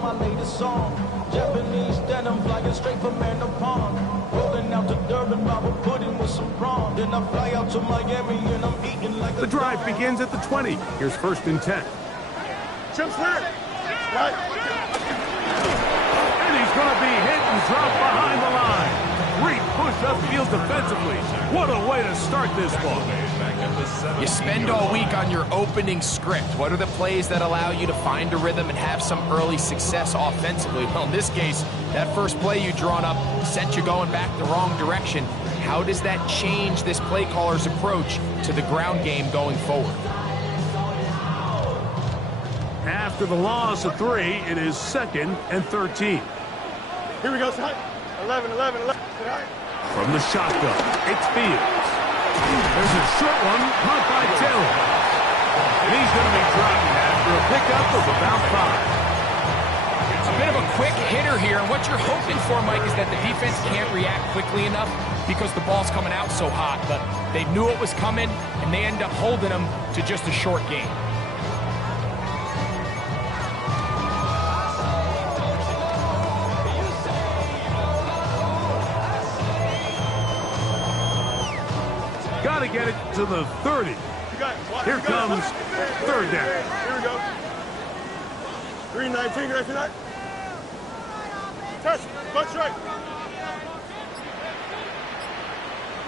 my latest song. Japanese denim flying straight from Manapon. Rolling out to Durban, Bible pudding with some prawn. Then I fly out to Miami and I'm eating like a The drive begins at the 20. Here's 1st and 10. Chips here. Right. And he's going to be hit and dropped behind the line. Great push upfield defensively. What a way to start this ball. You spend all week on your opening script. What are the plays that allow you to find a rhythm and have some early success offensively? Well, in this case, that first play you drawn up sent you going back the wrong direction. How does that change this play caller's approach to the ground game going forward? After the loss of 3, it is 2nd and 13. Here we go, son. 11. From the shotgun, it's Fields. There's a short one, caught by Taylor. And he's going to be dropped after a pickup of about 5. It's a bit of a quick hitter here, and what you're hoping for, Mike, is that the defense can't react quickly enough because the ball's coming out so hot. But they knew it was coming, and they end up holding them to just a short game. Got to get it to the 30. Here comes 3rd down. Here we go. 3-19, right tonight. Touch, bunch right.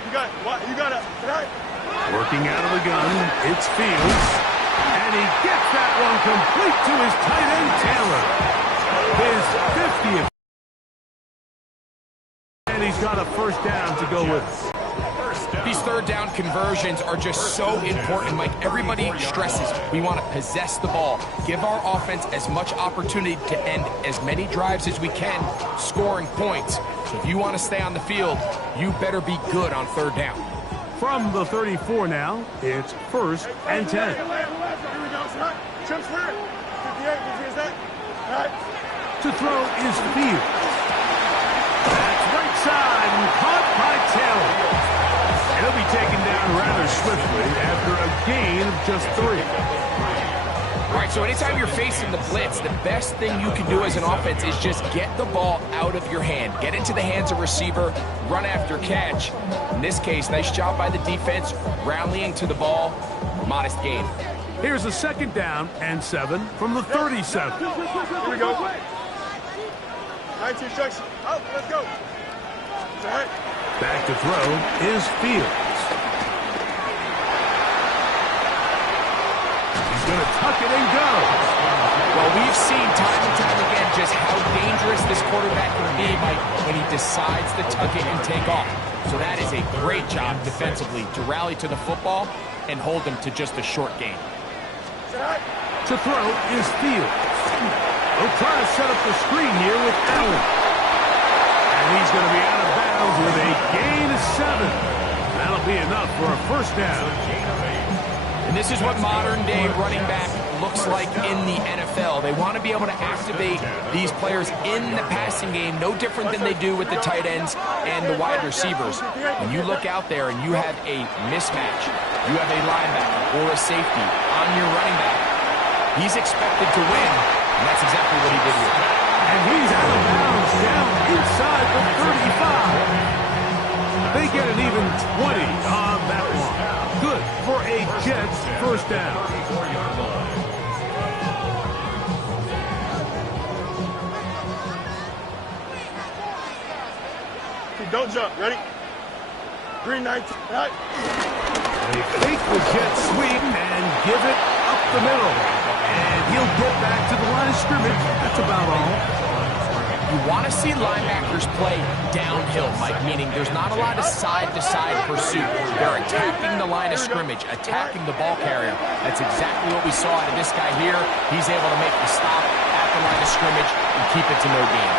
You got it. Tonight. Working out of the gun, it's Fields. And he gets that one complete to his tight end, Taylor. His 50th. And he's got a 1st down to go with. These 3rd down conversions are just so important, Mike. Everybody stresses we want to possess the ball, give our offense as much opportunity to end as many drives as we can, scoring points. So if you want to stay on the field, you better be good on 3rd down. From the 34 now, it's 1st and 10. Here we go, son. Chips here. 58, is that? All right. To throw is Fields. That's right side and caught by Taylor. He'll be taken down rather swiftly after a gain of just 3. All right, so anytime you're facing the blitz, the best thing you can do as an offense is just get the ball out of your hand. Get into the hands of receiver, run after catch. In this case, nice job by the defense, rallying to the ball. Modest gain. Here's a 2nd down and 7 from the 37. Here we go. 19 instruction. Out, let's go. All right. Back to throw is Fields. He's going to tuck it and go. Well, we've seen time and time again just how dangerous this quarterback can be, Mike, when he decides to tuck it and take off. So that is a great job defensively to rally to the football and hold them to just a short gain. To throw is Fields. They'll try to set up the screen here with Allen. And he's going to be out of bounds with a gain of 7. That'll be enough for a 1st down. And this is what modern-day running back looks like in the NFL. They want to be able to activate these players in the passing game, no different than they do with the tight ends and the wide receivers. When you look out there and you have a mismatch, you have a linebacker or a safety on your running back, he's expected to win, and that's exactly what he did here. And he's out of bounds down inside the 35. They get an even 20 on that one. Good for a Jets 1st down. Don't jump. Ready? 3-19. Right. They fake the jet sweep and give it up the middle. And he'll get back to the line of scrimmage. That's about all. You want to see linebackers play downhill, Mike, meaning there's not a lot of side-to-side pursuit. They're attacking the line of scrimmage, attacking the ball carrier. That's exactly what we saw out of this guy here. He's able to make the stop at the line of scrimmage and keep it to no gain.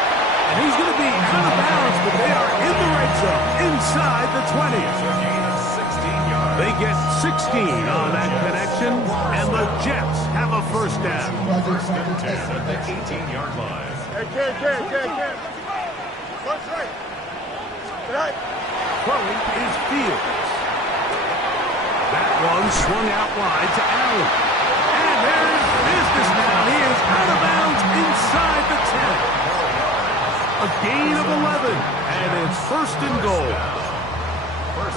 And he's going to be out of bounds, but they are in the red zone, inside the 20. They get 16 on that connection, and the Jets have a 1st down. At the 18-yard line. Can't. What's right? Right. Throwing is Fields. That one swung out wide to Allen. And there's business now. He is out of bounds inside the A gain of 11, and it's first and goal.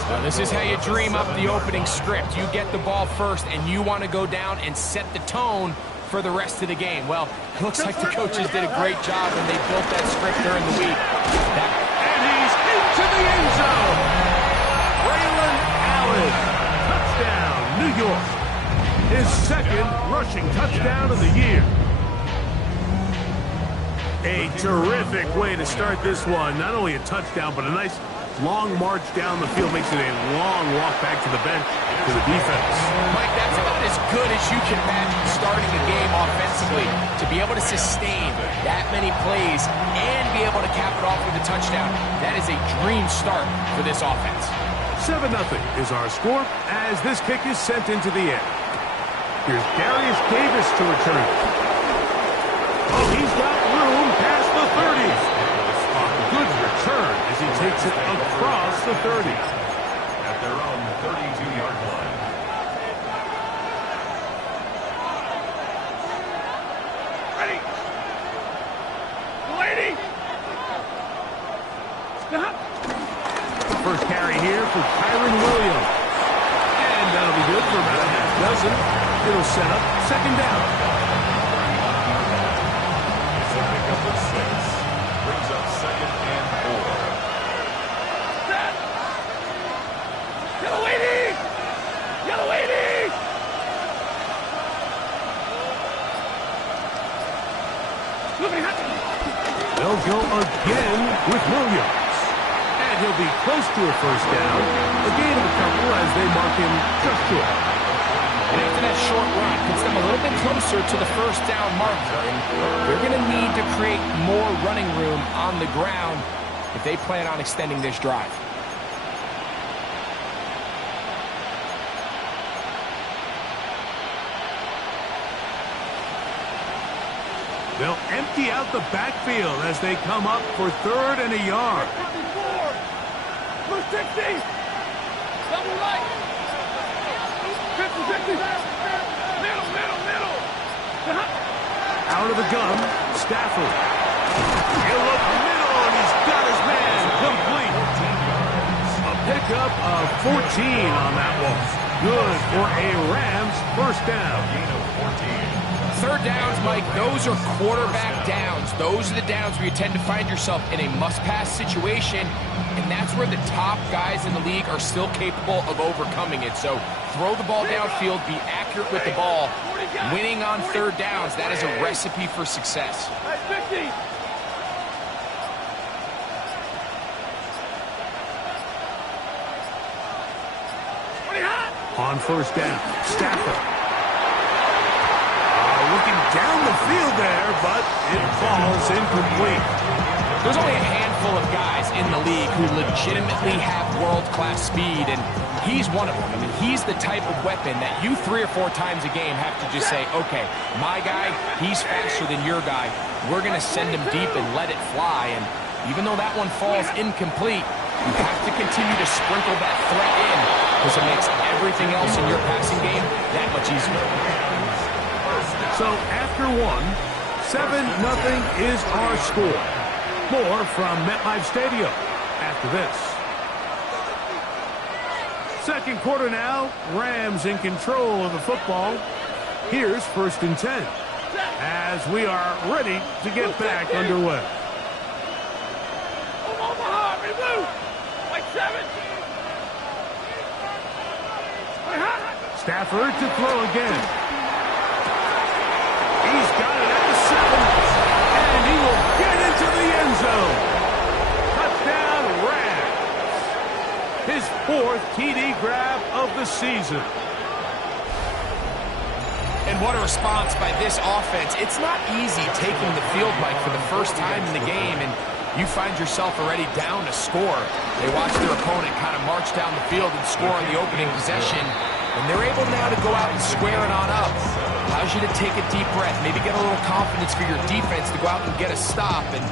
Now, this is how you dream up the opening script. You get the ball first, and you want to go down and set the tone for the rest of the game. Well, it looks like the coaches did a great job when they built that script during the week. And he's into the end zone. Braylon Allen, touchdown, New York. His second rushing touchdown of the year. A terrific way to start this one. Not only a touchdown, but a nice long march down the field. Makes it a long walk back to the bench to the defense. Mike, that's about as good as you can imagine starting a game offensively. To be able to sustain that many plays and be able to cap it off with a touchdown, that is a dream start for this offense. 7-0 is our score as this kick is sent into the air. Here's Darius Davis to return. Oh, he's got room past the 30. A good return as he takes it across the 30. At their own 32-yard line. Ready. Lady. Stop. First carry here for Kyron Williams. And that'll be good for about a half dozen. It'll set up second down. It's a pickup of 6. Brings up second and 4. Set. Yellow lady. Yellow lady. They'll go again with Williams. And he'll be close to a first down. A gain of a couple as they mark him just short. And after that short run, puts them a little bit closer to the first down marker. And they're going to need to create more running room on the ground if they plan on extending this drive. They'll empty out the backfield as they come up for third and a yard. 54. Blue 60. Double right. 50. Middle. Out of the gun, Stafford. He'll look middle, and he's got his man complete. A pickup of 14 on that one. Good for a Rams first down. Gain of 14. Third downs, Mike, those are quarterback downs. Those are the downs where you tend to find yourself in a must-pass situation, and that's where the top guys in the league are still capable of overcoming it. So throw the ball downfield, be accurate with the ball. Winning on third downs, that is a recipe for success. 50. On first down, Stafford. Looking down the field there, but it falls incomplete. There's only a handful of guys in the league who legitimately have world-class speed, and he's one of them. I mean, he's the type of weapon that you 3 or 4 times a game have to just say, okay, my guy, he's faster than your guy. We're going to send him deep and let it fly, and even though that one falls incomplete, you have to continue to sprinkle that threat in because it makes everything else in your passing game that much easier. So after one, 7-0 is our score. More from MetLife Stadium after this. Second quarter now, Rams in control of the football. Here's first and 10 as we are ready to get back underway. Omaha, blue. Like 7. Stafford to throw again. He's got it at the 7, and he will get into the end zone. Touchdown, Rams. His 4th TD grab of the season. And what a response by this offense. It's not easy taking the field, Mike, for the first time in the game, and you find yourself already down to score. They watch their opponent kind of march down the field and score on the opening possession, and they're able now to go out and square it on up. Allows you to take a deep breath, maybe get a little confidence for your defense to go out and get a stop, and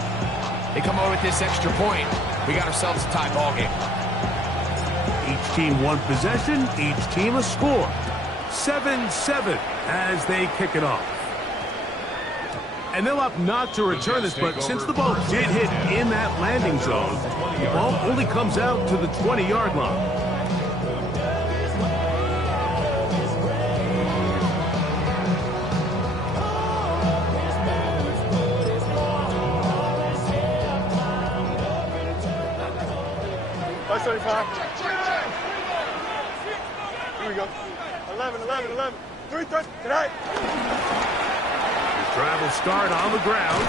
they come away with this extra point. We got ourselves a tie ball game. Each team one possession, each team a score. 7-7 as they kick it off. And they'll opt not to return this, but since the ball did hit in that landing zone, the ball only comes out to the 20-yard line. Here we go. 11, 11, 11. 3, 3, tonight. Drive will start on the ground.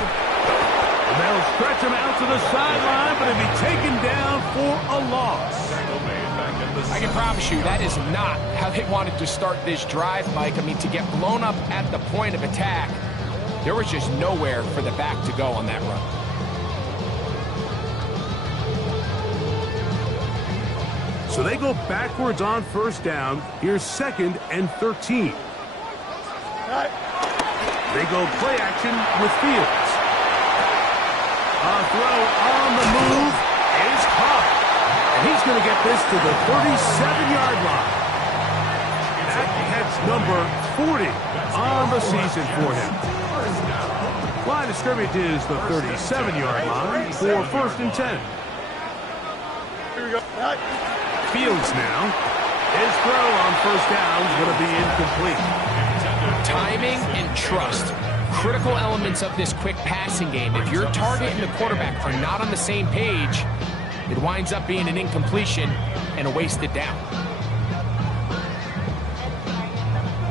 And they'll stretch him out to the sideline, but he'll be taken down for a loss. I can promise you that is not how they wanted to start this drive, Mike. I mean, to get blown up at the point of attack, there was just nowhere for the back to go on that run. So they go backwards on first down. Here's 2nd and 13. They go play action with Fields. A throw on the move is caught. And he's going to get this to the 37-yard line. That gets number 40 on the season for him. Line of scrimmage is the 37-yard line for 1st and 10. Here we go. Fields now. His throw on first down is going to be incomplete. Timing and trust, critical elements of this quick passing game. If your target and the quarterback are not on the same page, it winds up being an incompletion and a wasted down.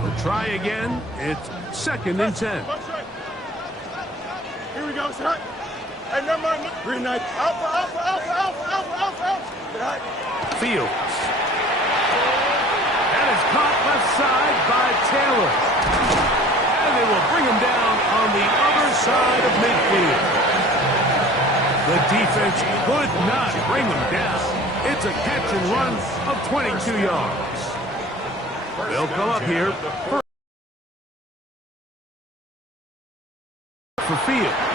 We'll try again. It's 2nd and 10. Here we go, son. Hey, number green knight. Alpha, alpha, alpha, alpha, alpha, alpha, alpha. Fields. That is caught left side by Taylor. And they will bring him down on the other side of midfield. The defense could not bring him down. It's a catch and run of 22 yards. They'll come up here for Fields.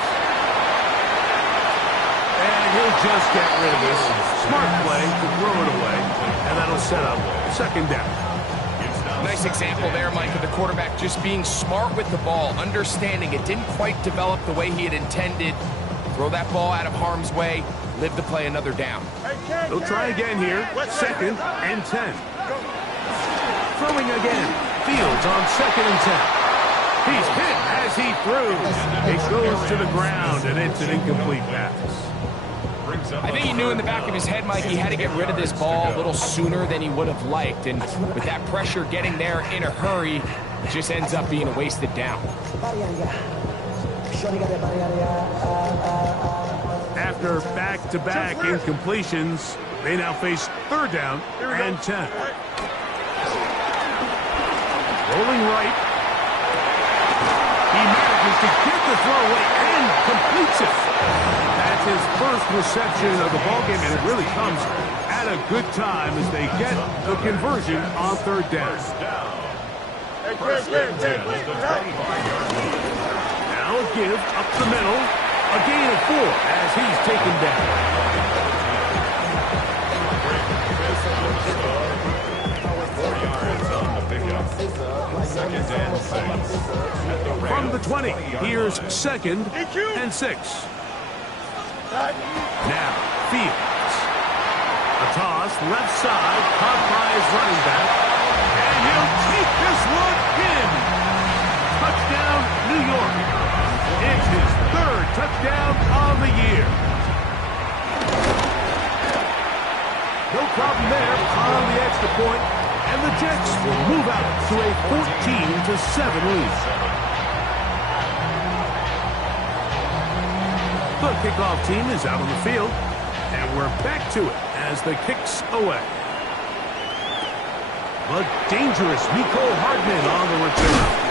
And he'll just get rid of this. Smart play to throw it away. And that'll set up 2nd down. Nice example there, Mike, of the quarterback just being smart with the ball, understanding it didn't quite develop the way he had intended. Throw that ball out of harm's way, live to play another down. They'll try again here, 2nd and 10. Throwing again, Fields on 2nd and 10. He's hit as he throws. It goes to the ground, and it's an incomplete pass. I think he knew in the back of his head, Mike, he had to get rid of this ball a little sooner than he would have liked. And with that pressure getting there in a hurry, it just ends up being a wasted down. After back-to-back incompletions, they now face 3rd down and 10. Rolling right. He manages to get the throw away and completes it. That's his first reception of the ballgame, and it really comes at a good time as they get the conversion on 3rd down. Now a give up the middle. A gain of 4 as he's taken down. From the 20, here's 2nd and 6. Now, Fields. A toss, left side, caught by his running back. And he'll take this one in. Touchdown, New York. It's his 3rd touchdown of the year. No problem there on the extra point, and the Jets will move out to a 14-7 lead. The kickoff team is out on the field, and we're back to it as the kick's away. The dangerous Miko Hardman on the return.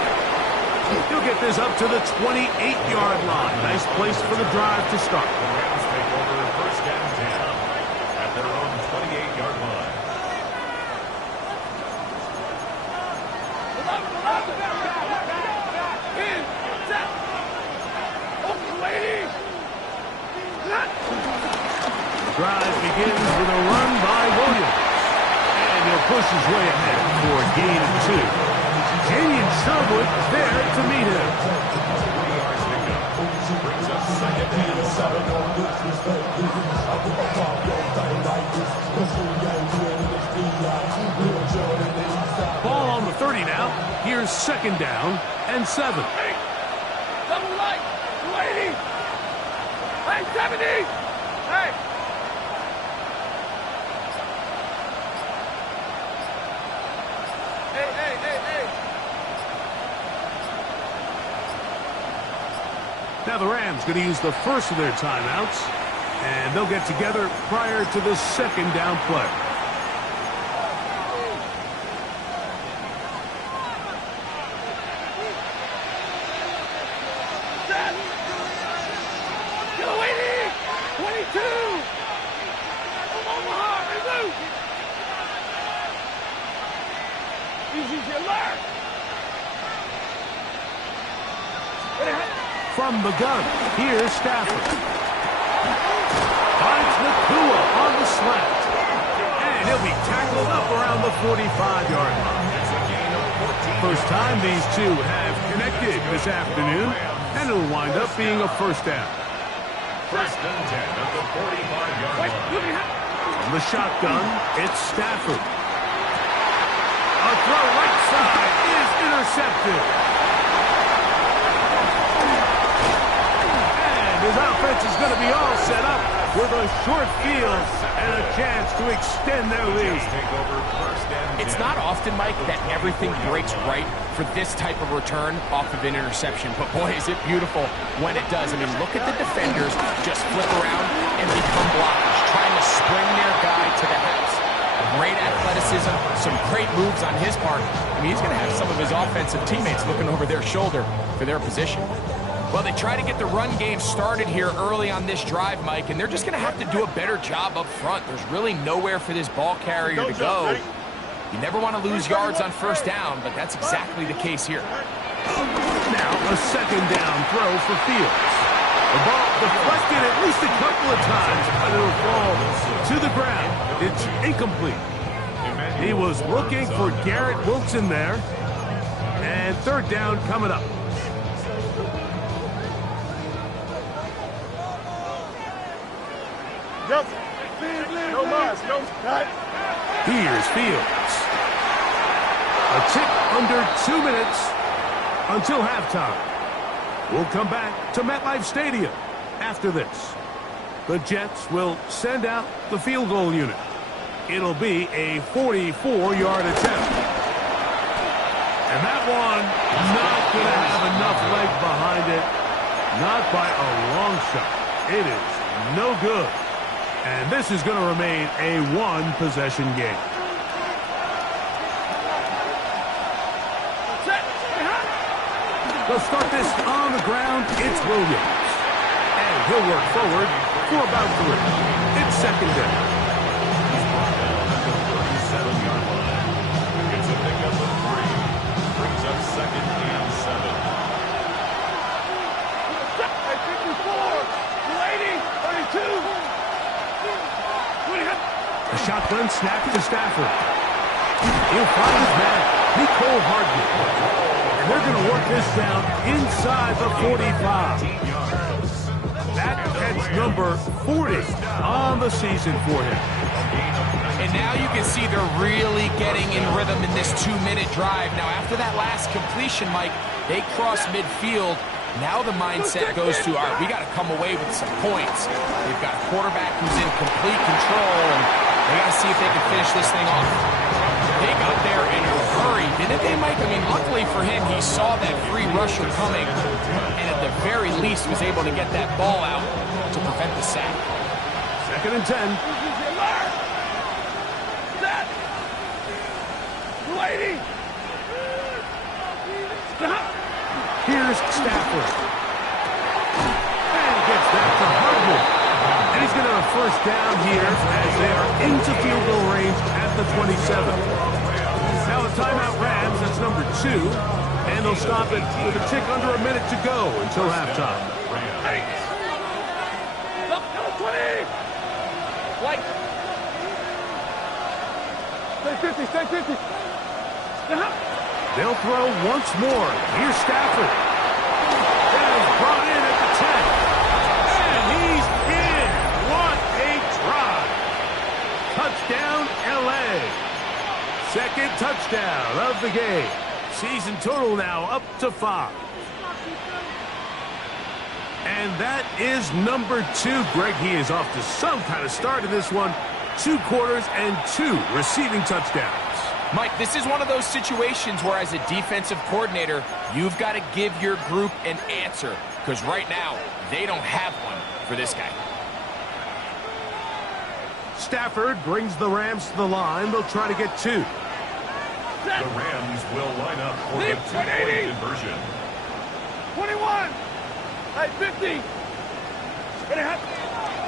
He'll get this up to the 28-yard line. Nice place for the drive to start. Rams take over 1st and 10 at their own 28-yard line. The drive begins with a run by Williams. And he'll push his way ahead for a gain of 2. Damian Sherwood there to meet him. 30 now. Here's second down and 7. Double right. 280. Hey, 70. Hey. Hey. Now the Rams going to use the first of their timeouts, and they'll get together prior to the second down play. From the gun, here's Stafford. Finds Nakua on the slant. And he'll be tackled up around the 45-yard line. First time these two have connected this afternoon, and it'll wind up being a first down. First and 10 at the 45-yard line. From the shotgun, it's Stafford. A throw right side is intercepted. His offense is going to be all set up with a short field and a chance to extend their lead. It's not often, Mike, that everything breaks right for this type of return off of an interception. But, boy, is it beautiful when it does. I mean, look at the defenders just flip around and become blockers, trying to spring their guy to the house. Great athleticism, some great moves on his part. I mean, he's going to have some of his offensive teammates looking over their shoulder for their position. Well, they try to get the run game started here early on this drive, Mike, and they're just going to have to do a better job up front. There's really nowhere for this ball carrier to go. You never want to lose yards on first down, but that's exactly the case here. Now a second down throw for Fields. The ball deflected at least a couple of times, but it'll fall to the ground. It's incomplete. He was looking for Garrett Wilson there. And third down coming up. No mas, no cut. Here's Fields. A tick under 2 minutes until halftime. We'll come back to MetLife Stadium after this. The Jets will send out the field goal unit. It'll be a 44-yard attempt. And that one not going to have enough leg behind it. Not by a long shot. It is no good. And this is going to remain a one-possession game. They'll start this on the ground. It's Williams. And he'll work forward for about 3. It's second down. He's brought down at the 37-yard line. It's a pickup of 3. Brings up second and 7. 54, 280, 32. A shotgun snap to Stafford. He'll find his man, Nicole Hardman. And they're going to work this down inside the 45. That catch number 40 on the season for him. And now you can see they're really getting in rhythm in this 2-minute drive. Now, after that last completion, Mike, they cross midfield. Now the mindset goes to, all right, we got to come away with some points. They've got a quarterback who's in complete control, and they got to see if they can finish this thing off. They got there in a hurry, didn't they, Mike? I mean, luckily for him, he saw that free rusher coming, and at the very least was able to get that ball out to prevent the sack. Second and 10. Set. 280. Here's Stafford. And he gets that to Hardman. And he's going to have a first down here as they are into field goal range at the 27. Now a timeout Rams, that's number 2. And they'll stop it with a tick under a minute to go until halftime. Up, 20. White. Stay 50. They'll throw once more. Here's Stafford. That is brought in at the 10. And he's in. What a drive. Touchdown, L.A. Second touchdown of the game. Season total now up to 5. And that is number 2. Greg, he is off to some kind of start in this one. 2 quarters and 2 receiving touchdowns. Mike, this is one of those situations where as a defensive coordinator, you've got to give your group an answer. Because right now, they don't have one for this guy. Stafford brings the Rams to the line. They'll try to get 2. The Rams will line up for the 2-point conversion. 21. Hey, 50.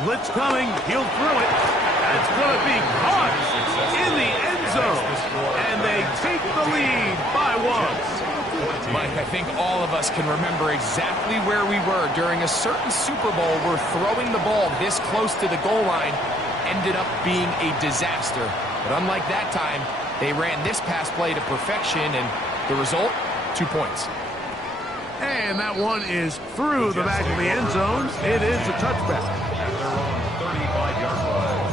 Blitz coming. He'll throw it. That's going to be caught in the end zone. And they take the lead by 1. Mike, I think all of us can remember exactly where we were during a certain Super Bowl where throwing the ball this close to the goal line ended up being a disaster. But unlike that time, they ran this pass play to perfection, and the result, 2 points. And that one is through the back of the end zone. It is a touchback. At their own 35-yard line.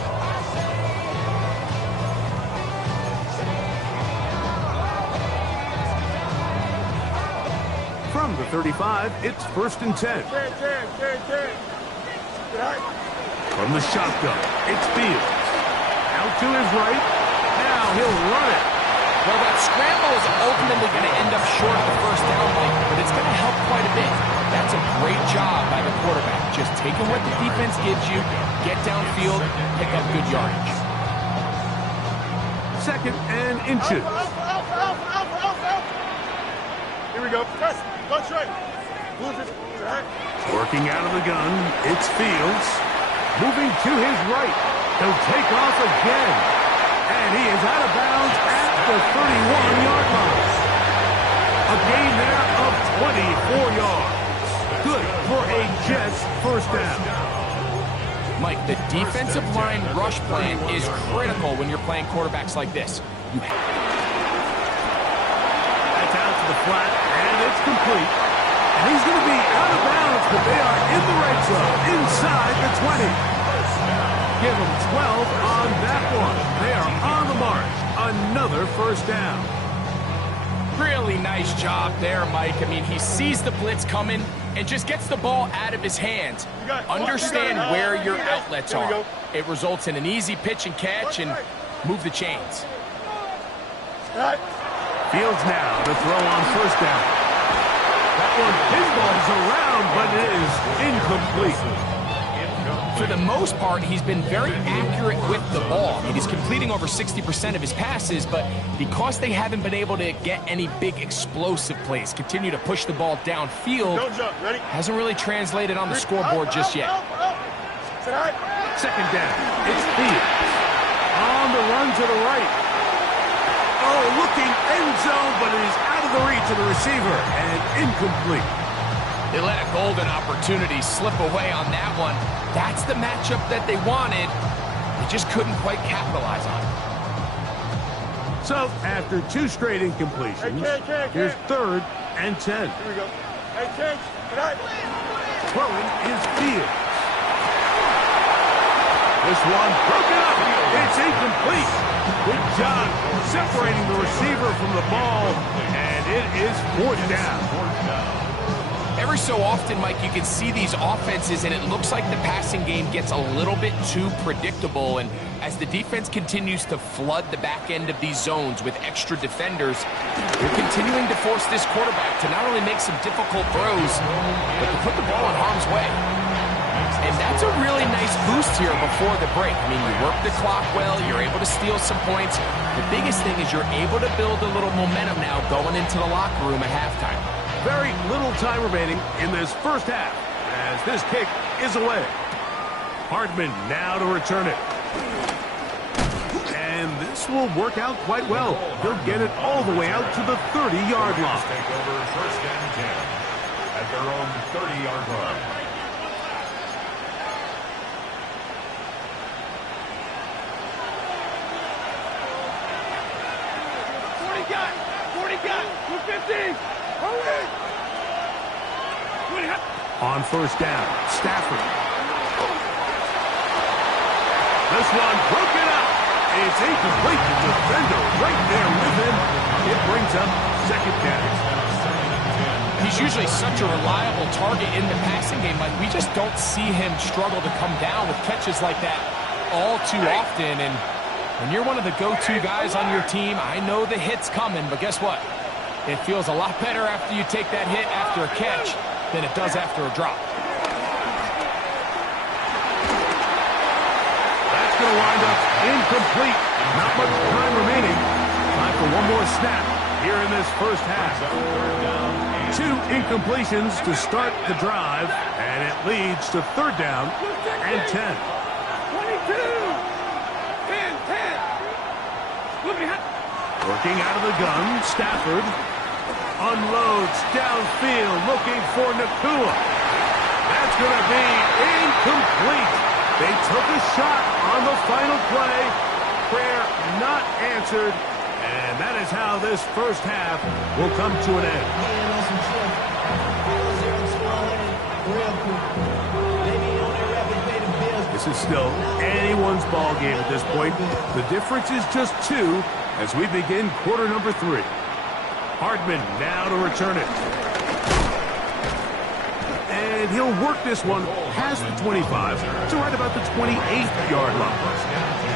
From the 35, it's 1st and 10. From the shotgun, it's Fields. Out to his right. Now he'll run it. Well, that scramble is ultimately going to end up short of the first down, Mike, but it's going to help quite a bit. That's a great job by the quarterback. Just taking what the defense gives you, get downfield, pick up good yardage. 2nd and inches. Here we go. Press. Go straight. Move it. Working out of the gun, it's Fields. Moving to his right. He'll take off again. And he is out of bounds at the 31-yard line. A gain there of 24 yards. Good for a Jets first down. Mike, the defensive line rush plan is critical when you're playing quarterbacks like this. That's out to the flat, and it's complete. And he's going to be out of bounds, but they are in the red zone, inside the 20. Give them 12 on that one. They are on the march. Another first down. Really nice job there, Mike. I mean, he sees the blitz coming and just gets the ball out of his hands. Understand where your outlets are. It results in an easy pitch and catch and move the chains. Fields now to throw on first down. That one pinballs around, but it is incomplete. For the most part, he's been very accurate with the ball. I mean, he's completing over 60% of his passes, but because they haven't been able to get any big explosive plays, continue to push the ball downfield, hasn't really translated on the scoreboard just yet. 2nd down, it's Fields. On the run to the right. Oh, looking end zone, but it is out of the reach of the receiver, and incomplete. They let a golden opportunity slip away on that one. That's the matchup that they wanted. They just couldn't quite capitalize on it. So, after 2 straight incompletions, here's 3rd and 10. Here we go. Hey, King, tonight. Throwing is Fields. This one broken up. It's incomplete. Good job separating the receiver from the ball, and it is 4th down. Every so often, Mike, you can see these offenses, and it looks like the passing game gets a little bit too predictable. And as the defense continues to flood the back end of these zones with extra defenders, they're continuing to force this quarterback to not only make some difficult throws, but to put the ball in harm's way. And that's a really nice boost here before the break. I mean, you work the clock well, you're able to steal some points. The biggest thing is you're able to build a little momentum now going into the locker room at halftime. Very little time remaining in this first half as this kick is away. Hardman now to return it. And this will work out quite well. He'll get it all the way out to the 30-yard line. Take over 1st and 10 at their own 30-yard line. On first down, Stafford. This one broken up. It's incomplete. The defender right there with him. It brings up second down. He's usually such a reliable target in the passing game. Like, we just don't see him struggle to come down with catches like that all too often. And when you're one of the go-to guys on your team, I know the hit's coming, but guess what? It feels a lot better after you take that hit after a catch than it does after a drop. That's going to wind up incomplete. Not much time remaining. Time for one more snap here in this first half. 2 incompletions to start the drive, and it leads to third down and 10. 22! 10! Working out of the gun, Stafford unloads downfield, looking for Nakua. That's going to be incomplete. They took a shot on the final play. Prayer not answered. And that is how this first half will come to an end. This is still anyone's ball game at this point. The difference is just 2 as we begin quarter number 3. Hardman now to return it. And he'll work this one past the 25 to right about the 28-yard line.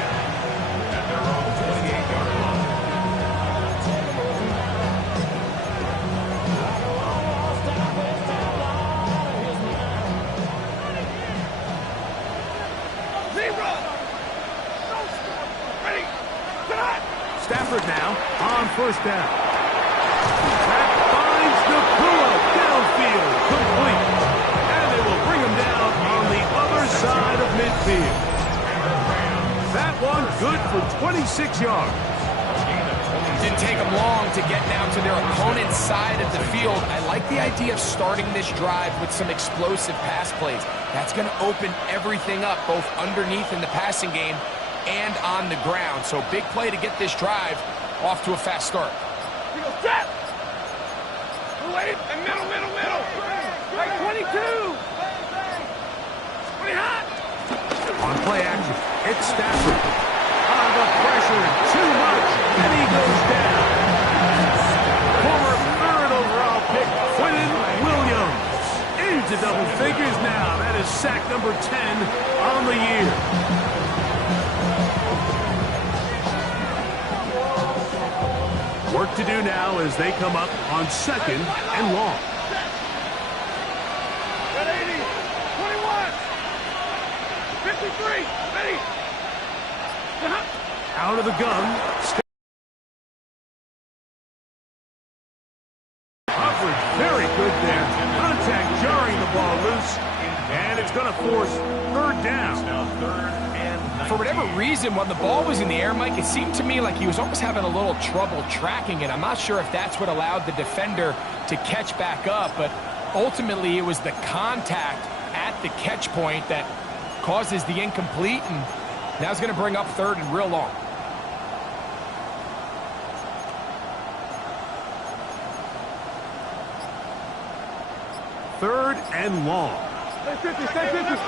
Stafford now on first down. That finds Nakua downfield, complete. And they will bring him down on the other side of midfield. That one good for 26 yards. Didn't take them long to get down to their opponent's side of the field. I like the idea of starting this drive with some explosive pass plays. That's going to open everything up, both underneath in the passing game and on the ground. So big play to get this drive off to a fast start. You go set! Wait, and middle. Right, 22! 20 hot! On play action, it's Stafford. Under pressure, too much, and he goes down. Former third overall pick, Quentin Williams. Into double figures now. That is sack number 10 on the year. Work to do now as they come up on second and long. Got 80, 21, 53, ready. Out of the gun. Coverage very good there. Contact jarring the ball loose. And it's going to force third down. Now third and 19. For whatever reason, when the ball was in the air, Mike, it seemed to me like he was almost having a little trouble tracking it. I'm not sure if that's what allowed the defender to catch back up, but ultimately it was the contact at the catch point that causes the incomplete, and now it's going to bring up third and real long. Third and long. Stay 50, stay 50.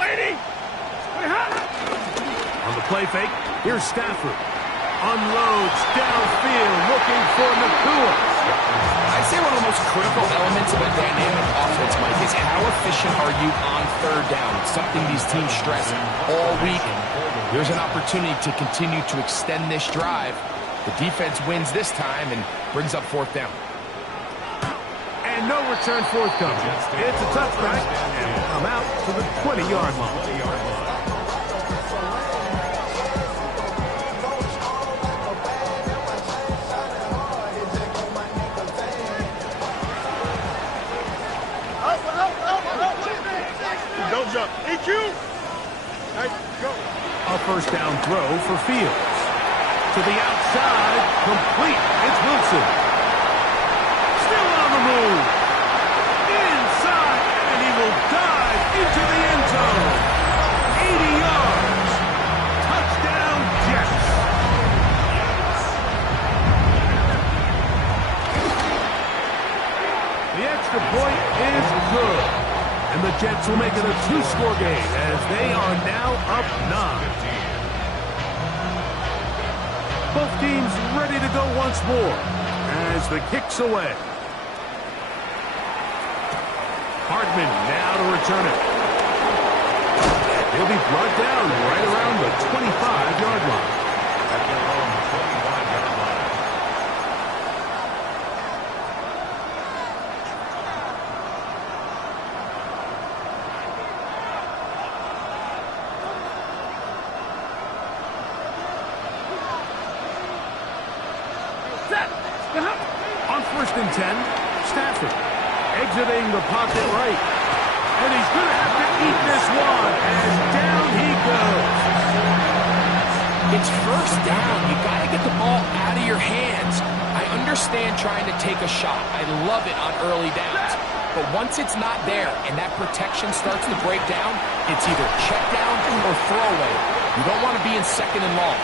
Lady! On the play fake, here's Stafford. Unloads downfield, looking for Nakua. I'd say one of the most critical elements of a dynamic offense, Mike, is how efficient are you on third down? It's something these teams stress all week. Here's an opportunity to continue to extend this drive. The defense wins this time and brings up fourth down. And no return forthcoming. It's a touchback, and will come out to the 20-yard line. Don't jump. EQ! Nice, go. A first down throw for Fields. To the outside, complete. It's Wilson. Still on the move. Inside, and he will dive into the end zone. 80 yards. Touchdown, Jets. The extra point is good. And the Jets will make it a two-score game as they are now up 9. Both teams ready to go once more as the kick's away. Hardman now to return it. He'll be brought down right around the 25-yard line. At their own 25-yard line. On 1st and 10, Stafford exiting the pocket right. And he's going to have to eat this one as down he goes. It's 1st down. You got to get the ball out of your hands. I understand trying to take a shot. I love it on early downs. But once it's not there and that protection starts to break down, it's either check down or throwaway. You don't want to be in 2nd and long.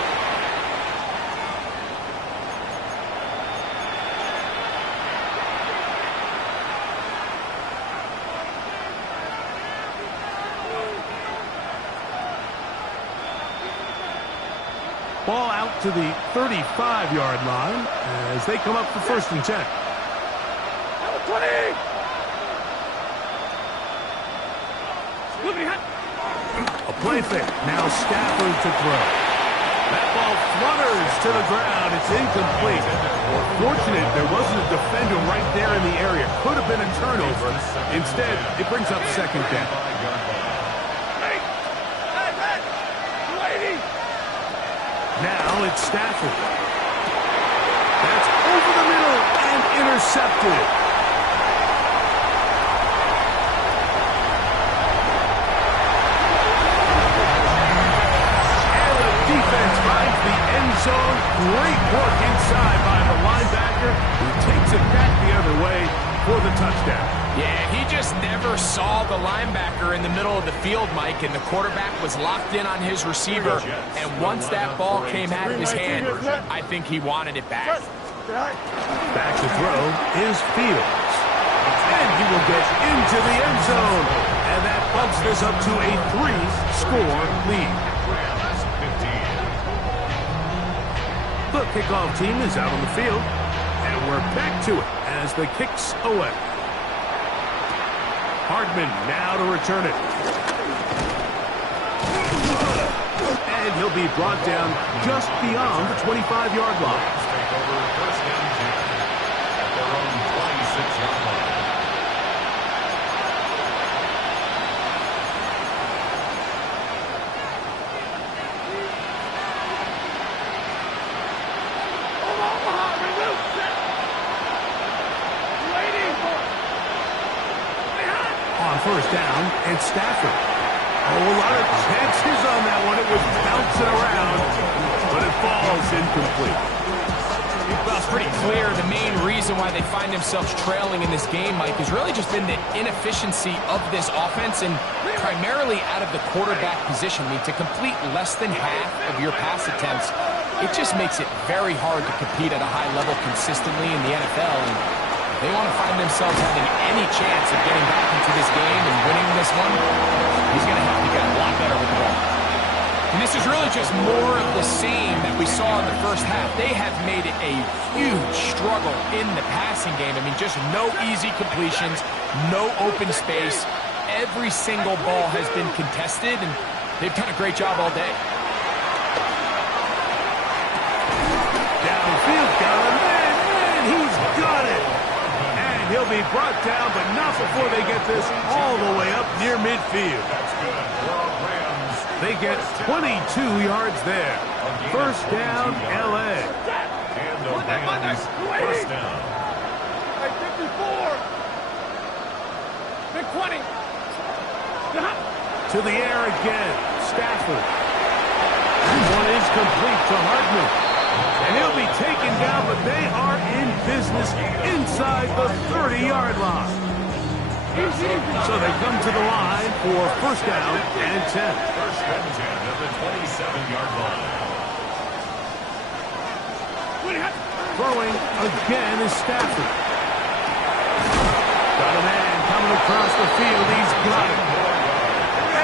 Ball out to the 35-yard line as they come up for 1st and 10. A play fake. Now Stafford to throw. That ball flutters to the ground. It's incomplete. Fortunate there wasn't a defender right there in the area. Could have been a turnover. Instead, it brings up 2nd down. Now it's Stafford. That's over the middle and intercepted. And the defense finds the end zone. Great work inside by the linebacker, who takes it back the other way for the touchdown. Yeah, he just never saw the linebacker in the middle of the field, Mike, and the quarterback was locked in on his receiver. And once that ball came out of his hand, I think he wanted it back. Back to throw is Fields. And he will get into the end zone. And that bumps this up to a 3-score lead. The kickoff team is out on the field. And we're back to it as the kick's away. Hardman now to return it. And he'll be brought down just beyond the 25-yard line. Take over 1st and 10 at their own 26-yard line. On 1st down, it's Stafford. Oh, a lot of chances on that one. It was bouncing around, but it falls incomplete. Well, it's pretty clear the main reason why they find themselves trailing in this game, Mike, has really just been the inefficiency of this offense and primarily out of the quarterback position. I mean, to complete less than half of your pass attempts, it just makes it very hard to compete at a high level consistently in the NFL. And if they want to find themselves having any chance of getting back into this game and winning this one, he's going to have to get a lot better with the ball. And this is really just more of the same that we saw in the 1st half. They have made it a huge struggle in the passing game. I mean, just no easy completions, no open space. Every single ball has been contested, and they've done a great job all day. Downfield, got him, and he's got it. And he'll be brought down, but not before they get this all the way up near midfield. That's good for Rams. They get 22 yards there. 1st down, L.A. And the Rams 1st down. Hey, 54. Big 20. To the air again, Stafford. One is complete to Hardman. And he'll be taken down, but they are in business inside the 30-yard line. So they come to the line for 1st down and 10. 1st and 10 at the 27-yard line. Throwing again is Stafford. Got a man coming across the field. He's got it.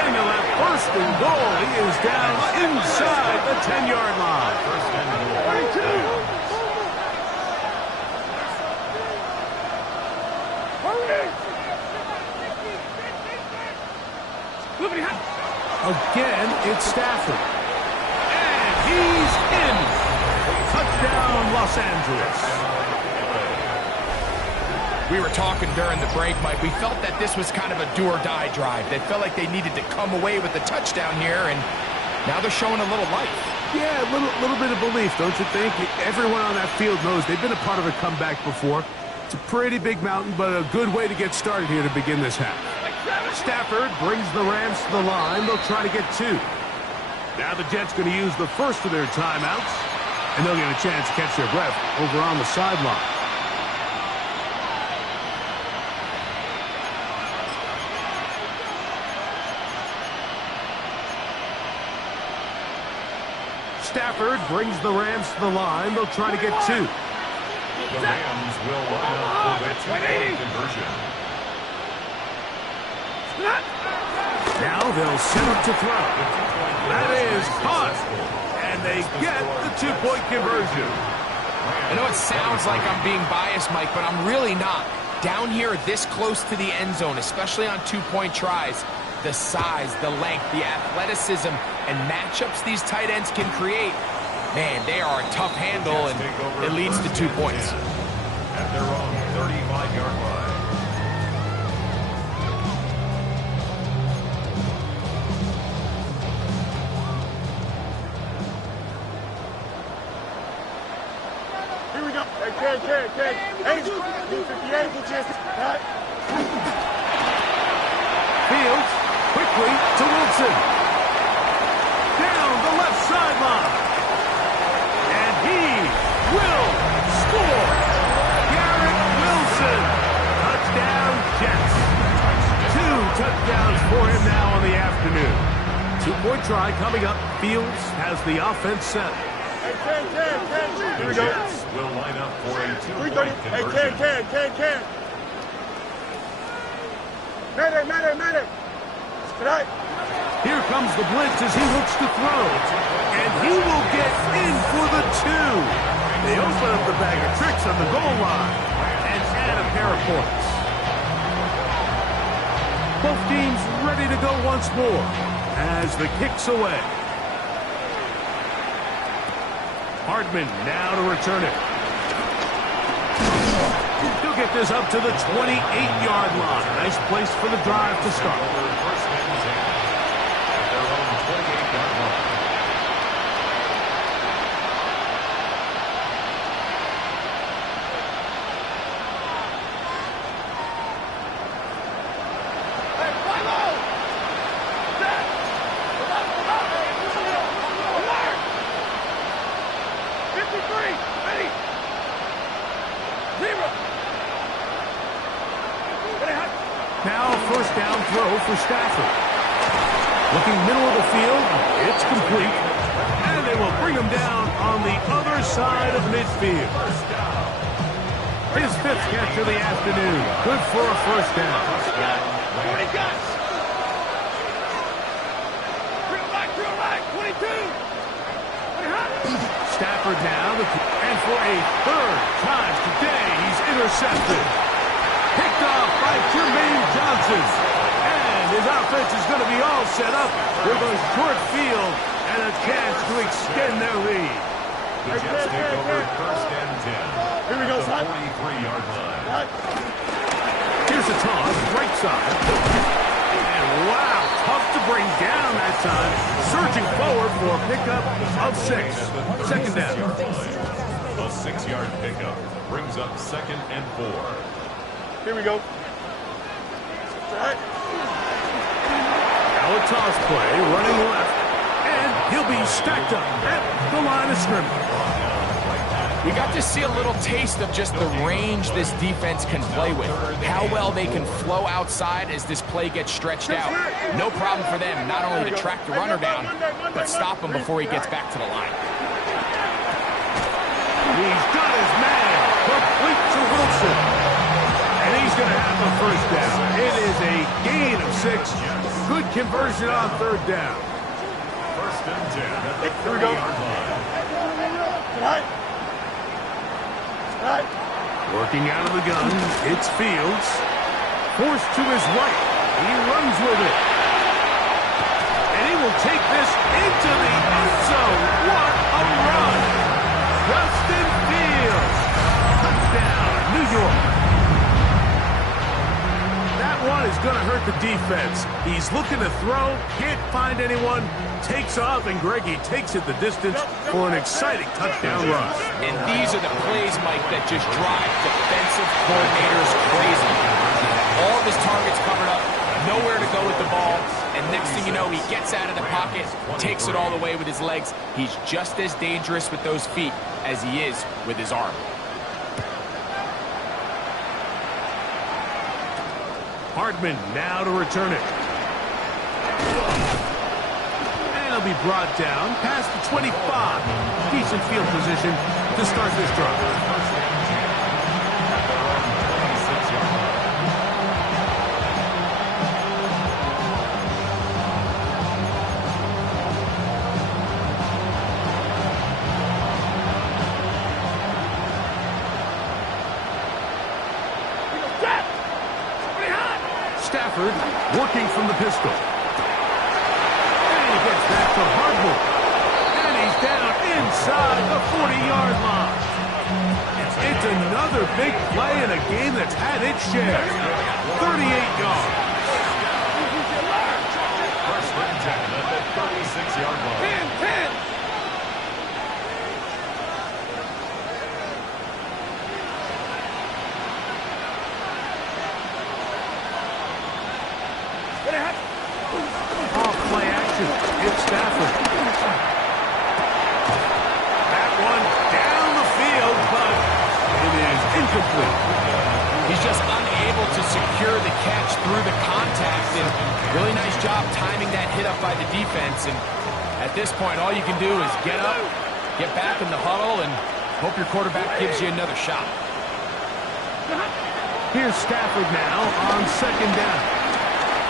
And the left first and goal. He is down inside the 10-yard line. First and goal. 22. Again, it's Stafford. And he's in. Touchdown, Los Angeles. We were talking during the break, Mike. We felt that this was kind of a do-or-die drive. They felt like they needed to come away with the touchdown here, and now they're showing a little life. Yeah, a little bit of belief, don't you think? Everyone on that field knows they've been a part of a comeback before. It's a pretty big mountain, but a good way to get started here to begin this half. Stafford brings the Rams to the line. They'll try to get 2. Now the Jets going to use the first of their timeouts, and they'll get a chance to catch their breath over on the sideline. Stafford brings the Rams to the line. They'll try to get 2. The Rams will line up for the two-point conversion. Now they'll set up to throw. That is caught. And they get the 2-point conversion. I know it sounds like I'm being biased, Mike, but I'm really not. Down here this close to the end zone, especially on 2-point tries, the size, the length, the athleticism, and matchups these tight ends can create, man, they are a tough handle, and it leads to 2 points. At their own 35-yard line. Here we go. Hey, Angel. 58, good chance. Fields quickly to Wilson. Down the left sideline. And he will score. Garrett Wilson. Touchdown, Jets. 2 touchdowns for him now on the afternoon. 2-point try coming up. Fields has the offense set. Hey, Ken. Here we go. Jets will line up for a 2-point 330. conversion. Hey, Ken. Mayday. Tonight. Here comes the blitz as he looks to throw. And he will get in for the 2. They open up the bag of tricks on the goal line and add a pair of points. Both teams ready to go once more as the kick's away. Hardman now to return it. He'll get this up to the 28-yard line. Nice place for the drive to start. First and 10. At their own 28-yard line. Now first down throw for Stafford. Looking middle of the field, it's complete. And they will bring him down on the other side of midfield. His 5th catch of the afternoon. Good for a first down. Stafford now, and for a 3rd time today, he's intercepted. Picked off by Jermaine Johnson. And his offense is going to be all set up with a short field and a chance to extend their lead. The Jets take over first and 10. Here we go, son. 43-yard line. Here's a toss, right side. And wow, tough to bring down that time. Surging forward for a pickup of 6. Second down. A 6-yard pickup brings up 2nd and 4. Here we go. Right. Now a toss play, running left. And he'll be stacked up at the line of scrimmage. We got to see a little taste of just the range this defense can play with. How well they can flow outside as this play gets stretched out. No problem for them, not only to track the runner down, but stop him before he gets back to the line. He's got his man, complete to Wilson. And he's going to have the first down. It is a gain of 6. Good conversion on third down. First and 10 at the Here we go. 30-yard line. Working out of the gun, it's Fields. Forced to his right. He runs with it. And he will take this into the end zone. What a run! Justin Fields. Touchdown, New York. That one is going to hurt the defense. He's looking to throw, can't find anyone, takes off, and Greggy takes it the distance for an exciting touchdown run. And these are the plays, Mike, that just drive defensive coordinators crazy. All of his targets covered up, nowhere to go with the ball, and next thing you know, he gets out of the pocket, takes it all the way with his legs. He's just as dangerous with those feet as he is with his arm. Hardman now to return it. And he'll be brought down past the 25. Decent field position to start this drive. Stafford working from the pistol. And he gets back to Hardman. And he's down inside the 40-yard line. It's another big play in a game that's had its share. 38 yards. First and 10 at the 36-yard line. 10. Off play action. It's Stafford. That one down the field, but it is incomplete. He's just unable to secure the catch through the contact, and really nice job timing that hit up by the defense. And at this point, all you can do is get up, get back in the huddle, and hope your quarterback gives you another shot. Here's Stafford now on second down.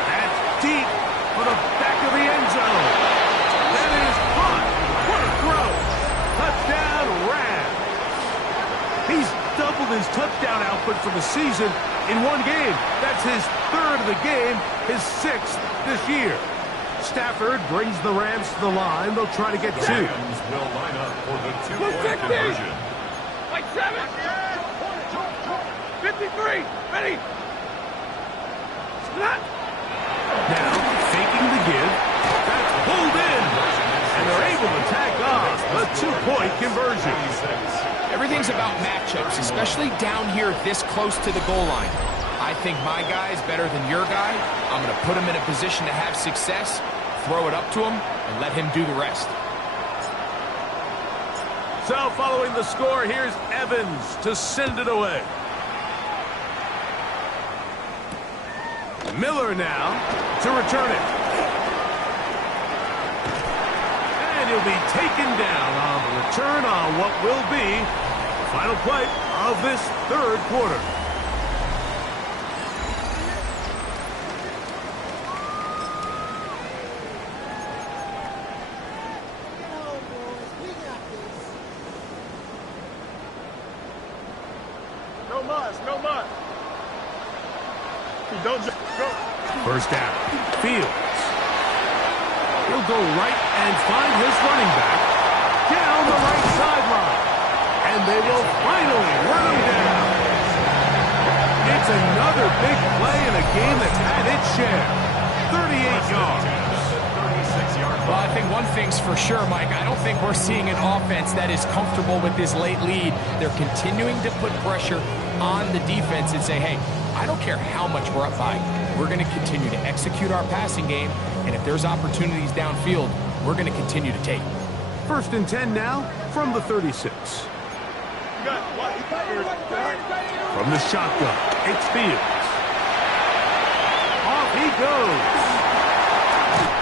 That's deep for the back of the end zone. That is caught. What a throw. Touchdown, Rams. He's doubled his touchdown output for the season in one game. That's his third of the game, his sixth this year. Stafford brings the Rams to the line. They'll try to get two. Rams will line up for the two-point conversion. Like 7. 53. Ready. Snap. Now, faking the give. That's pulled in. And they're able to tack off a two-point conversion. Everything's about matchups, especially down here this close to the goal line. I think my guy is better than your guy. I'm going to put him in a position to have success, throw it up to him, and let him do the rest. So following the score, here's Evans to send it away. Miller now to return it. And he'll be taken down on the return on what will be the final play of this third quarter. No muss, no muss. Don't just go. First down. Fields. He'll go right and find his running back down the right sideline. And they will finally run him down. It's another big play in a game that's had its share. 38 yards. Well, I think one thing's for sure, Mike. I don't think we're seeing an offense that is comfortable with this late lead. They're continuing to put pressure on the defense and say, hey, I don't care how much we're up by. We're going to continue to execute our passing game, and if there's opportunities downfield, we're going to continue to take. First and 10 now from the 36. From the shotgun, it's Fields. Off he goes.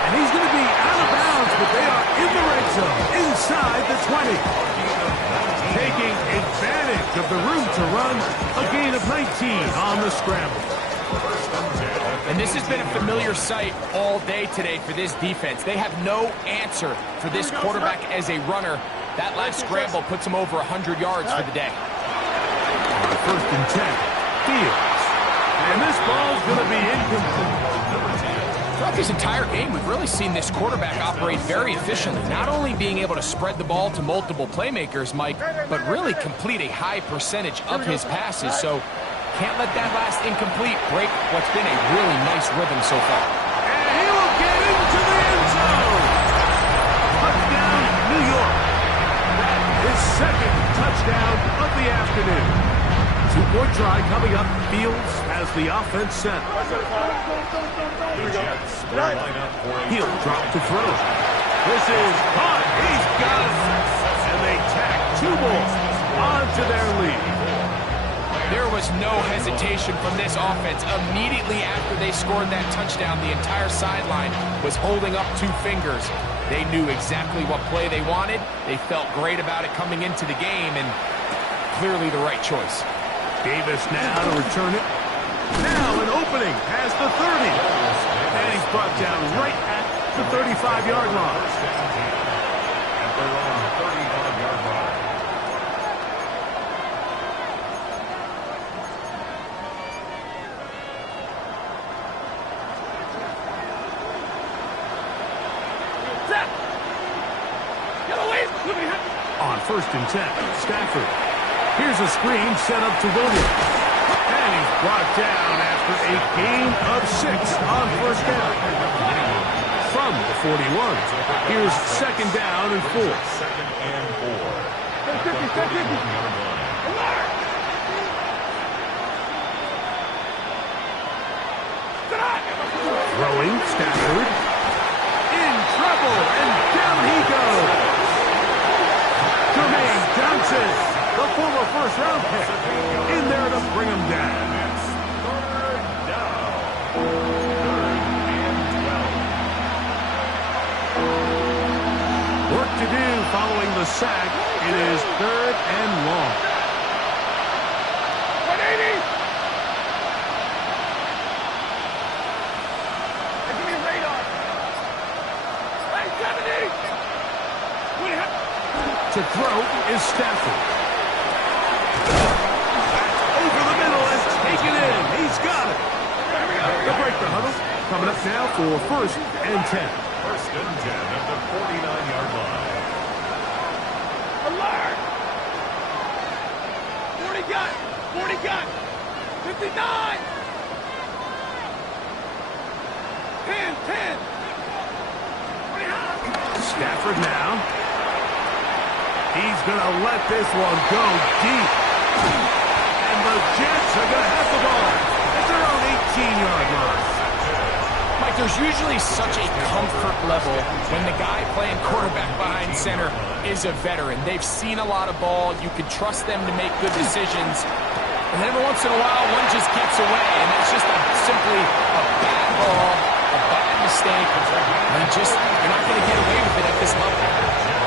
And he's going to be out of bounds, but they are in the red zone, inside the 20. Taking advantage of the room to run, a gain of 19 on the scramble. And this has been a familiar sight all day today for this defense. They have no answer for this quarterback as a runner. That last scramble puts him over 100 yards for the day. On 1st and 10, Fields. And this ball's going to be incomplete. Throughout this entire game, we've really seen this quarterback operate very efficiently, not only being able to spread the ball to multiple playmakers, Mike, but really complete a high percentage of his passes. So can't let that last incomplete break what's been a really nice rhythm so far. And he will get into the end zone. Touchdown, New York. His second touchdown of the afternoon. 2-point try coming up. Fields has the offense set. He'll drop to throw. This is caught. He's got it. And they tack 2 more onto their lead. There was no hesitation from this offense. Immediately after they scored that touchdown, the entire sideline was holding up 2 fingers. They knew exactly what play they wanted. They felt great about it coming into the game, and clearly the right choice. Davis now to return it. Now an opening has the 30. And he's brought down right at the 35-yard line. At their own 35-yard line. On 1st and 10, Stafford. Here's a screen set up to Williams. And he's brought down after a gain of 6 on 1st down. From the 41, here's 2nd down and 4. 2nd and 4. Throwing, Stafford. In trouble, and down he goes. Jermaine Johnson, the former first-round pick, in there to bring him down. 3rd down. 3rd and 12. Work to do following the sack. It is 3rd and long. 180! Give me a radar! 70! To throw is Stafford. Over the middle and taken in. He's got it. They'll break the huddle. Coming up now for 1st and 10. 1st and 10 at the 49-yard line. Alert! 40 gun! 40 gun! 59! 10! 10! Stafford now. He's going to let this one go deep. And the Jets are going to have the ball at their own 18-yard line. Mike, there's usually such a comfort level when the guy playing quarterback behind center is a veteran. They've seen a lot of ball. You can trust them to make good decisions. And then every once in a while, one just gets away, and it's just simply a bad ball, a bad mistake. And you're not going to get away with it at this level.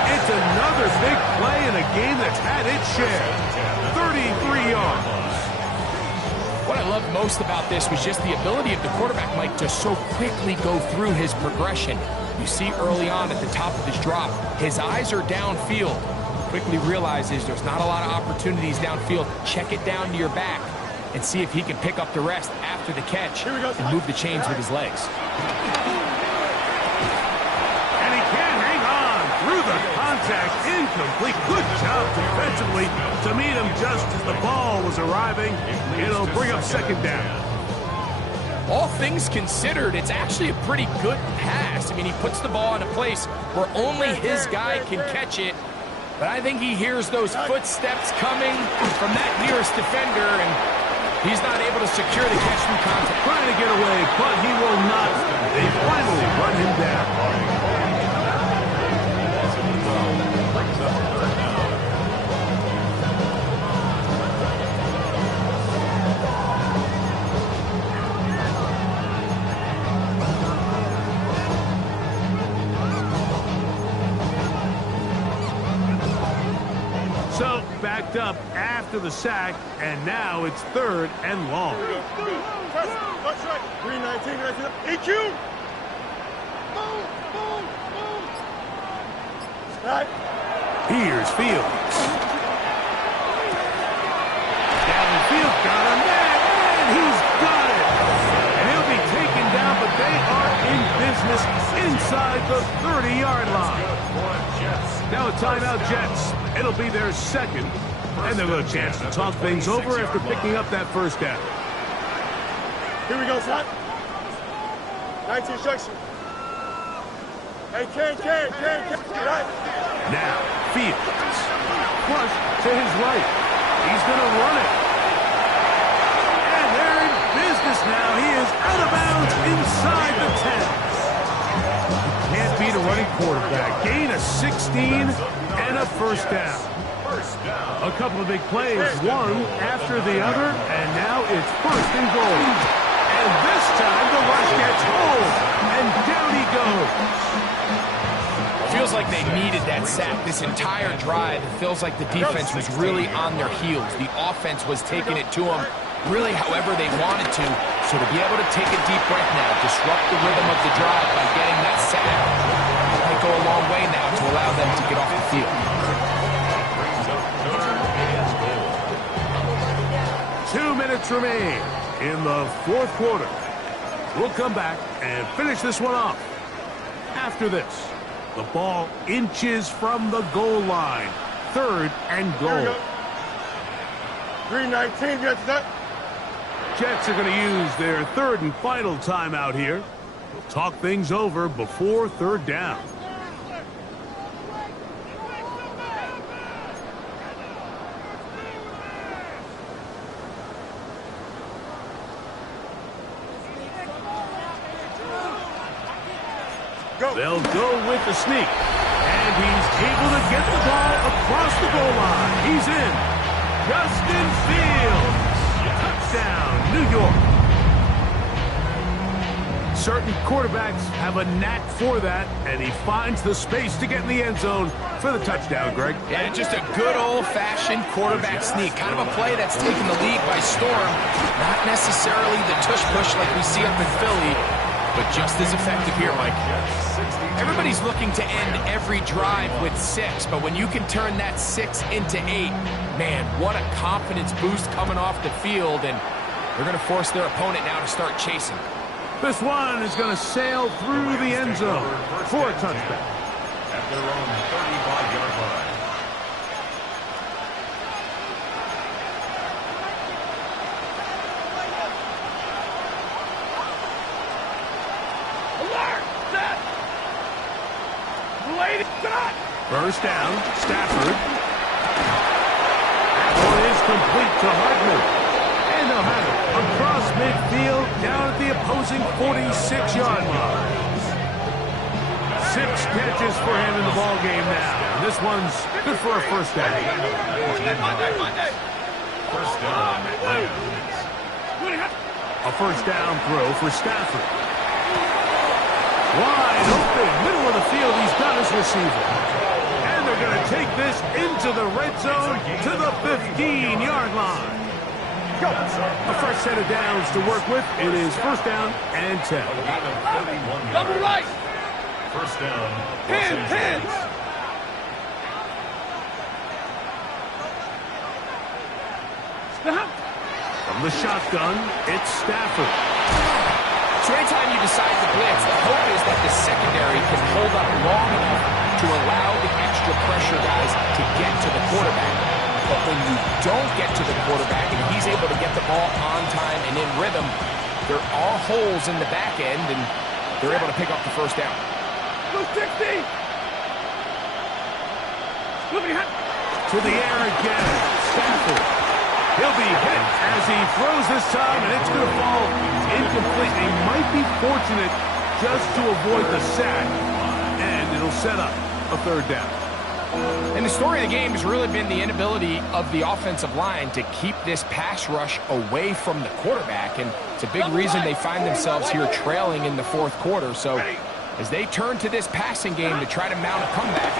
It's another big play in a game that's had its share. 33 yards. What I loved most about this was just the ability of the quarterback, Mike, to so quickly go through his progression. You see early on at the top of his drop, his eyes are downfield. Quickly realizes there's not a lot of opportunities downfield. Check it down to your back and see if he can pick up the rest after the catch and move the chains with his legs. Through the contact, incomplete. Good job defensively to meet him just as the ball was arriving. It'll bring up 2nd down. All things considered, it's actually a pretty good pass. I mean, he puts the ball in a place where only his guy can catch it. But I think he hears those footsteps coming from that nearest defender, and he's not able to secure the catch through contact. Trying to get away, but he will not. They finally run him down. picked up after the sack, and now it's 3rd and long. That's right. 319, EQ. Right. Here's Fields. Downfield, got him there, and he's got it. And he'll be taken down, but they are in business inside the 30-yard line. Now a timeout, Jets. It'll be their 2nd, and they'll have a chance to talk things over after picking up that 1st down. Here we go, son. 19 instruction. Hey, Ken. Right. Now, Fields. Flush to his right. He's going to run it. And they're in business now. He is out of bounds inside the 10. Can't beat a running quarterback. Gain of 16 and a 1st down. A couple of big plays, one after the other, and now it's 1st and goal. And this time the rush gets home, and down he goes. Feels like they needed that sack this entire drive. It feels like the defense was really on their heels. The offense was taking it to them really however they wanted to. So to be able to take a deep breath now, disrupt the rhythm of the drive by getting that sack, might go a long way now to allow them to get off the field. 2 minutes remain in the 4th quarter. We'll come back and finish this one off. After this, the ball inches from the goal line. 3rd and goal. 319, gets that. Jets are going to use their 3rd and final timeout here. We'll talk things over before 3rd down. They'll go with the sneak. And he's able to get the ball across the goal line. He's in. Justin Fields. Touchdown, New York. Certain quarterbacks have a knack for that, and he finds the space to get in the end zone for the touchdown, Greg. Yeah, just a good old-fashioned quarterback sneak. Kind of a play that's taken the league by storm. Not necessarily the tush-push like we see up in Philly, but just as effective here, Mike. Everybody's looking to end every drive with 6, but when you can turn that 6 into 8, man, what a confidence boost coming off the field, and they're going to force their opponent now to start chasing. This one is going to sail through the end zone for a touchdown. At their own 35-yard line. First down, Stafford. That one is complete to Hardman. And they'll have it across midfield down at the opposing 46-yard line. 6 catches for him in the ball game now. And this one's good for a 1st down. First down, A 1st down throw for Stafford. Wide open, middle of the field, he's got his receiver. And they're going to take this into the red zone to the 15-yard line. A fresh set of downs to work with. It is 1st down and 10. Double right. First down. Hands. From the shotgun, it's Stafford. So anytime you decide to blitz, the hope is that the secondary can hold up long enough to allow the extra pressure guys to get to the quarterback. But when you don't get to the quarterback and he's able to get the ball on time and in rhythm, there are holes in the back end, and they're able to pick up the 1st down. To the air again, Stafford. He'll be hit as he throws this time, and it's going to fall incomplete. He might be fortunate just to avoid the sack, and it'll set up a 3rd down. And the story of the game has really been the inability of the offensive line to keep this pass rush away from the quarterback, and it's a big reason they find themselves here trailing in the 4th quarter. So as they turn to this passing game to try to mount a comeback,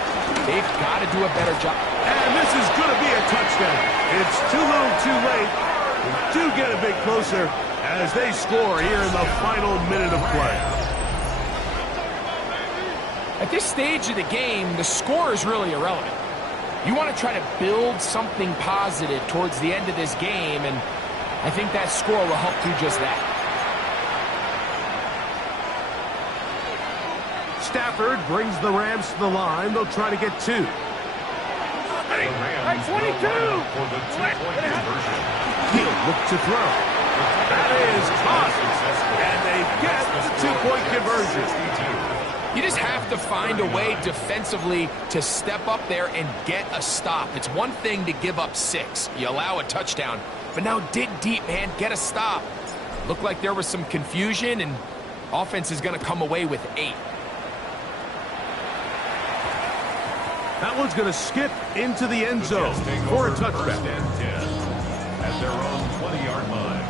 they've got to do a better job. And this is going to be a touchdown. It's too little too late. We do get a bit closer as they score here in the final minute of play. At this stage of the game, the score is really irrelevant. You want to try to build something positive towards the end of this game, and I think that score will help do just that. Stafford brings the Rams to the line. They'll try to get two. Rams 22 for the two-point conversion. He'll look to throw. That is caught. And they get the two-point conversion. You just have to find a way defensively to step up there and get a stop. It's one thing to give up 6. You allow a touchdown. But now dig deep, man. Get a stop. Looked like there was some confusion, and offense is going to come away with 8. That one's going to skip into the end zone for a touchdown. At their own 20-yard line.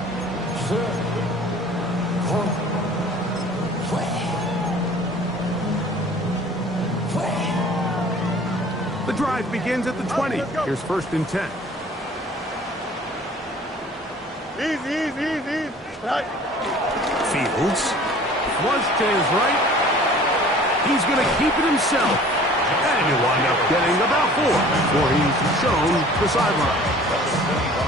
The drive begins at the 20. Here's 1st and 10. Easy. Right. Fields. Flush to his right. He's going to keep it himself. And he'll wind up getting about 4 before he's shown the sideline.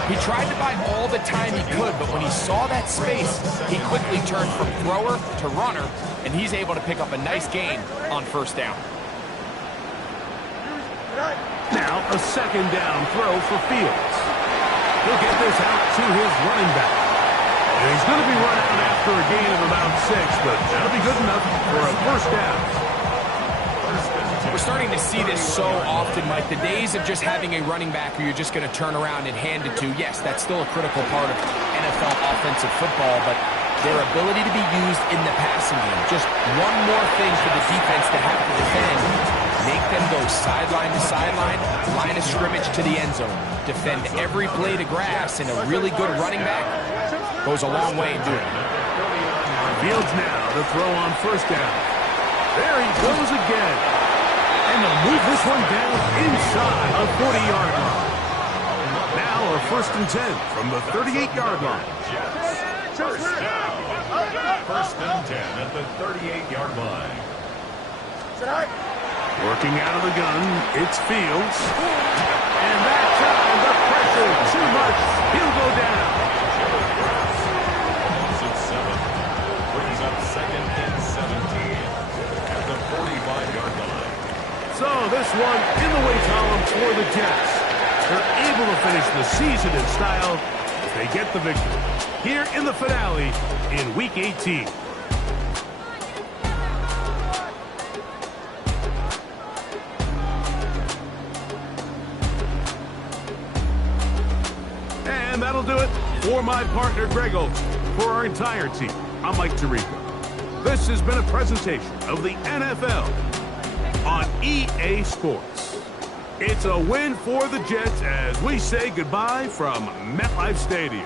He tried to buy all the time he could, but when he saw that space, he quickly turned from thrower to runner, and he's able to pick up a nice gain on 1st down. Now a 2nd down throw for Fields. He'll get this out to his running back. And he's going to be run out after a gain of about 6, but that'll be good enough for a 1st down. We're starting to see this so often, Mike. The days of just having a running back who you're just going to turn around and hand it to, yes, that's still a critical part of NFL offensive football, but their ability to be used in the passing game, just one more thing for the defense to have to defend. Make them go sideline to sideline, line of scrimmage to the end zone. Defend every blade of grass, and a really good running back goes a long way in doing it. Fields now to throw on 1st down. There he goes again. And they'll move this one down inside the 40-yard line. Now a 1st and 10 from the 38-yard line. First down. 1st and 10 at the 38-yard line. Working out of the gun, it's Fields. And that time, the pressure too much. He'll go down. Loss at 7. Brings up 2nd and 17 at the 45-yard line. So this one in the win column for the Jets. They're able to finish the season in style if they get the victory here in the finale in Week 18. And that'll do it for my partner, Greg Olson. For our entire team, I'm Mike Tirico. This has been a presentation of the NFL on EA Sports. It's a win for the Jets as we say goodbye from MetLife Stadium.